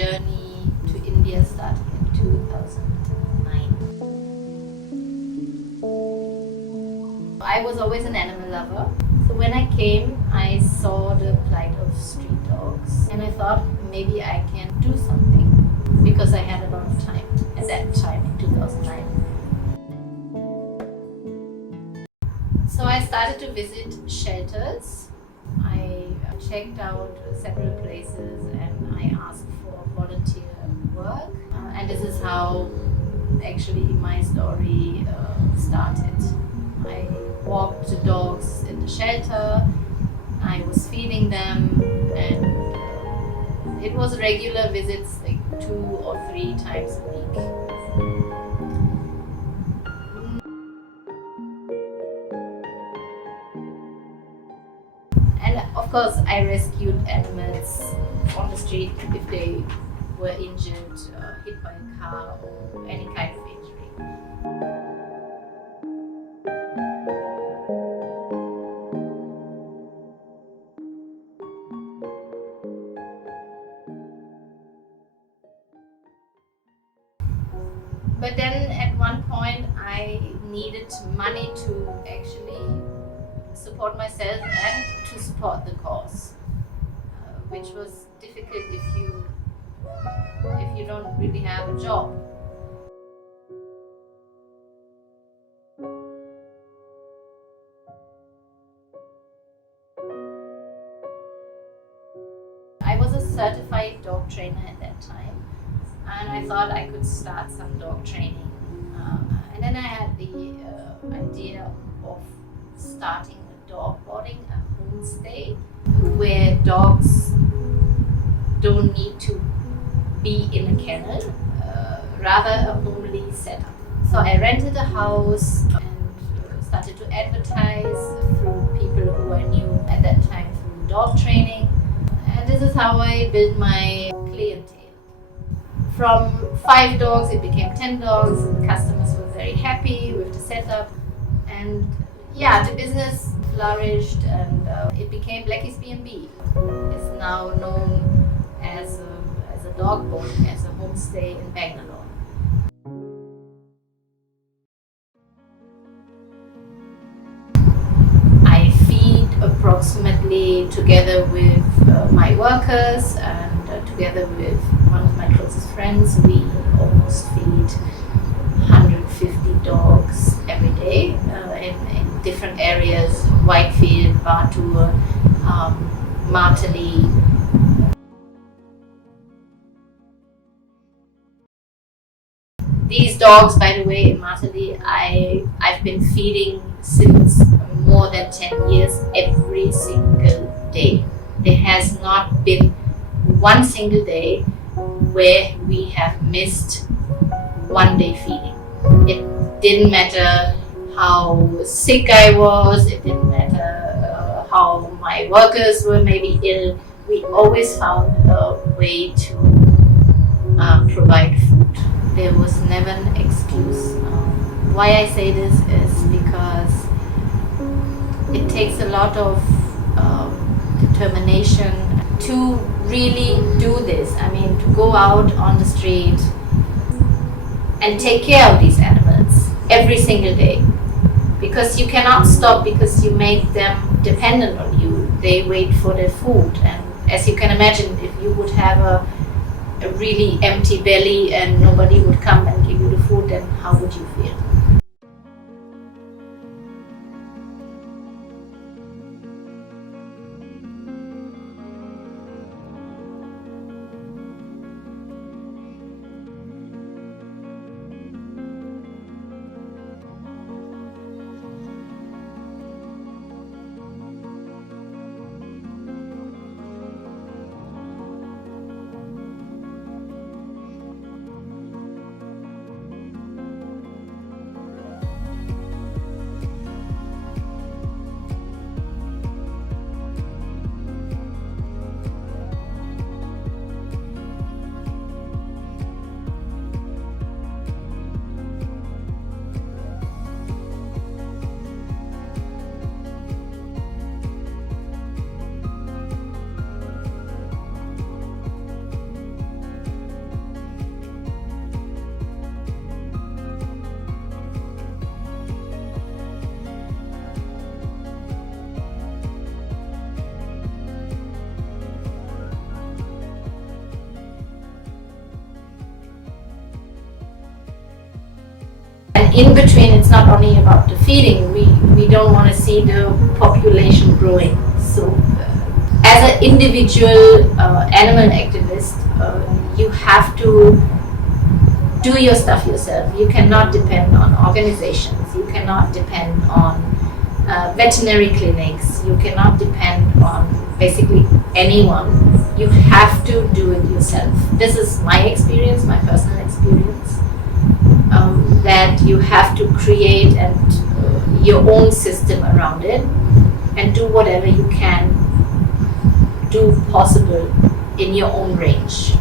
journey to India started in 2009. I was always an animal lover. So when I came, I saw the plight of street dogs and I thought maybe I can do something because I had a lot of time at that time in 2009. So I started to visit shelters. I checked out several places and I asked for volunteer work. And this is how actually my story started. I walked the dogs in the shelter, I was feeding them, and it was regular visits, like 2 or 3 times a week. And of course, I rescued animals on the street if they were injured, hit by a car, or any kind of injury. But then at one point I needed money to actually support myself and to support the cause, which was difficult if you don't really have a job. I was a certified dog trainer at that time, and I thought I could start some dog training. And then I had the idea of starting a dog boarding, a homestay, where dogs don't need to be in a kennel, rather a homely setup. So I rented a house and started to advertise through people who I knew at that time through dog training. And this is how I built my clientele. From 5 dogs, it became 10 dogs. Customers were very happy with the setup, and yeah, the business flourished, and it became Blackie's B&B. It's now known as a dog boarding, as a homestay in Bangalore. I feed approximately, together with my workers and together with one of my closest friends, we almost feed 150 dogs every day in different areas: Whitefield, Batur, Martali. These dogs, by the way, in Martali, I've been feeding since more than 10 years, every single day. There has not been one single day where we have missed one day feeding. It didn't matter how sick I was, it didn't matter how my workers were maybe ill. We always found a way to provide food. There was never an excuse. Why I say this is because it takes a lot of determination to really do this. I mean, to go out on the street and take care of these animals every single day. Because you cannot stop, because you make them dependent on you. They wait for their food. And as you can imagine, if you would have a really empty belly and nobody would come and give you the food, then how would you feel? And in between, it's not only about the feeding. We don't want to see the population growing. So as an individual animal activist, you have to do your stuff yourself. You cannot depend on organizations. You cannot depend on veterinary clinics. You cannot depend on basically anyone. You have to do it yourself. This is my experience, my personal experience, that you have to create your own system around it and do whatever you can do possible in your own range.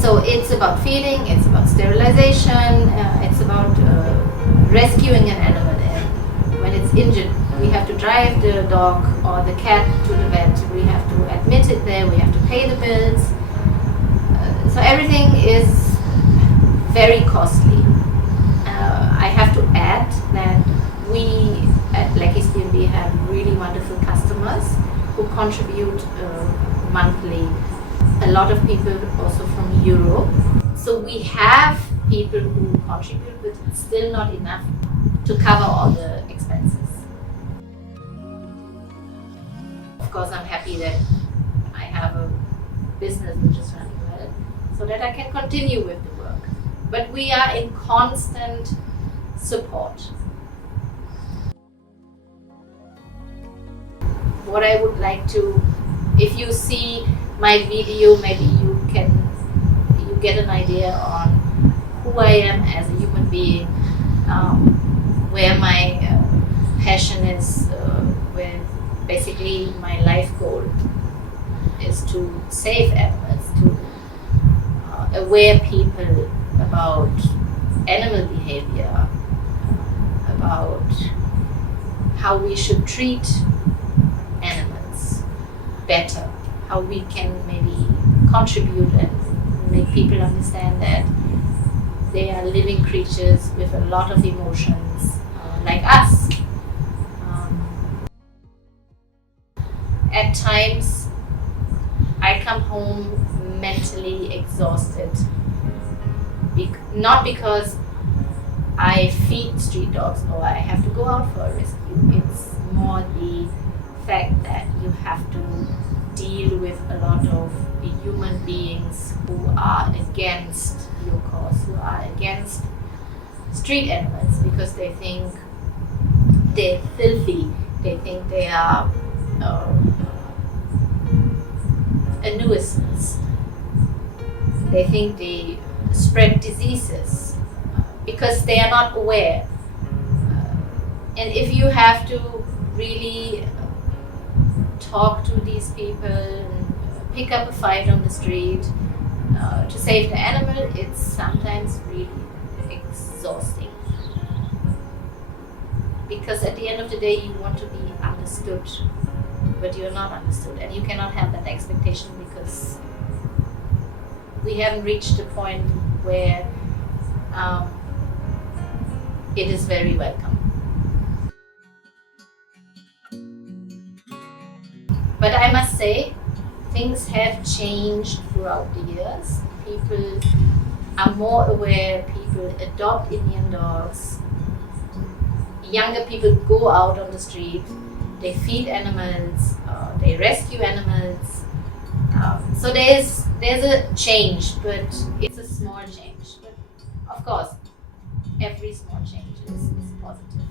So it's about feeding, it's about sterilization, it's about rescuing an animal. And when it's injured, we have to drive the dog or the cat to the vet, we have to admit it there, we have to pay the bills. So everything is very costly. I have to add that we at Lecky B have really wonderful customers who contribute monthly. A lot of people also from Europe. So we have people who contribute, but it's still not enough to cover all the expenses. Of course, I'm happy that I have a business which is running well, so that I can continue with the work. But we are in constant support. What I would like to, if you see my video, maybe you get an idea on who I am as a human being, where my passion is, where basically my life goal is to save animals, to aware people about animal behavior, about how we should treat animals better, how we can maybe contribute and make people understand that they are living creatures with a lot of emotions, like us. At times, I come home mentally exhausted, not because I feed street dogs or I have to go out for a rescue. It's more the fact that you have to deal with a lot of human beings who are against your cause, who are against street animals because they think they're filthy, they think they are a nuisance, they think they spread diseases because they are not aware. And if you have to really talk to these people and pick up a fight on the street to save the animal, it's sometimes really exhausting. Because at the end of the day, you want to be understood, but you're not understood, and you cannot have that expectation because we haven't reached the point where it is very welcome. But I must say, things have changed throughout the years. People are more aware, people adopt Indian dogs. Younger people go out on the street, they feed animals, they rescue animals. So there's a change, but it's a small change. But of course, every small change is positive.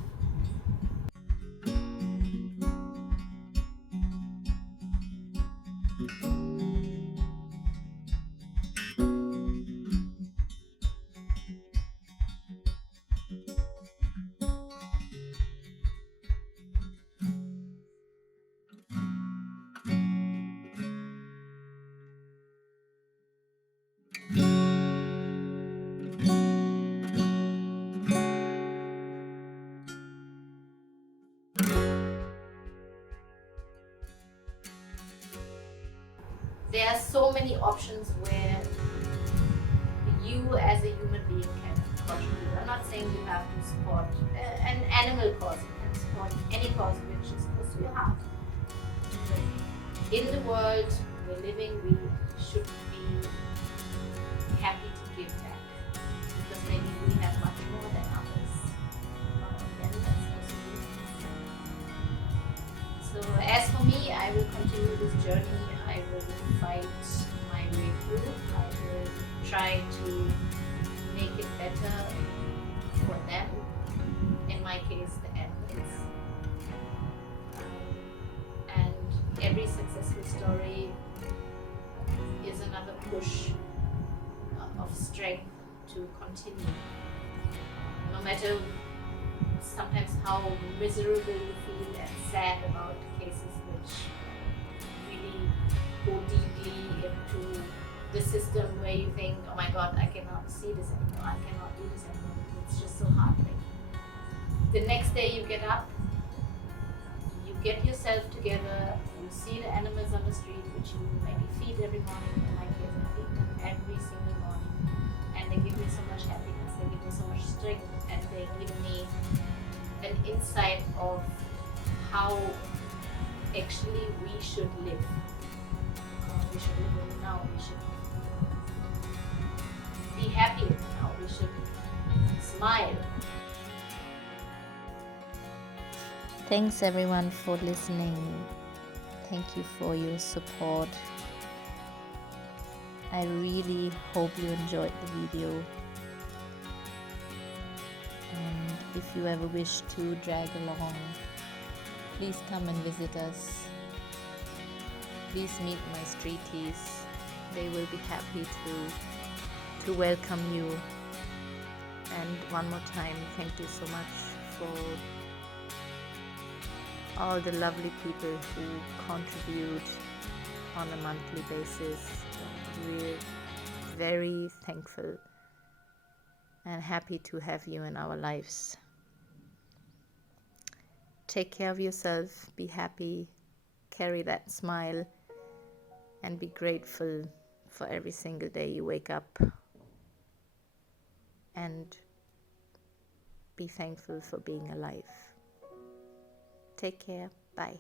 there are so many options where you as a human being can contribute. I'm not saying you have to support an animal cause. You can support any cause which is close to your heart. But in the world we're living, we should be happy to give back, because maybe we have much more than others. Then that's possible. So as for me, I will continue this journey. I will fight my way through. I will try to make it better for them, in my case the animals. And every successful story is another push of strength to continue. No matter sometimes how miserable you feel and sad about cases which really go deeply into the system, where you think, oh my god, I cannot see this anymore, I cannot do this anymore, it's just so heartbreaking. The next day you get up, you get yourself together, you see the animals on the street which you maybe feed every morning. In my case, I feed them every single morning, and they give me so much happiness, they give me so much strength, and they give me an insight of how actually we should live. We should live in the now, we should be happy in the now, we should smile. Thanks everyone for listening. Thank you for your support. I really hope you enjoyed the video. And if you ever wish to drag along, please come and visit us. Please meet my streeties. They will be happy to welcome you. And one more time, thank you so much for all the lovely people who contribute on a monthly basis. We're very thankful and happy to have you in our lives. Take care of yourself, be happy, carry that smile, and be grateful for every single day you wake up. And be thankful for being alive. Take care. Bye.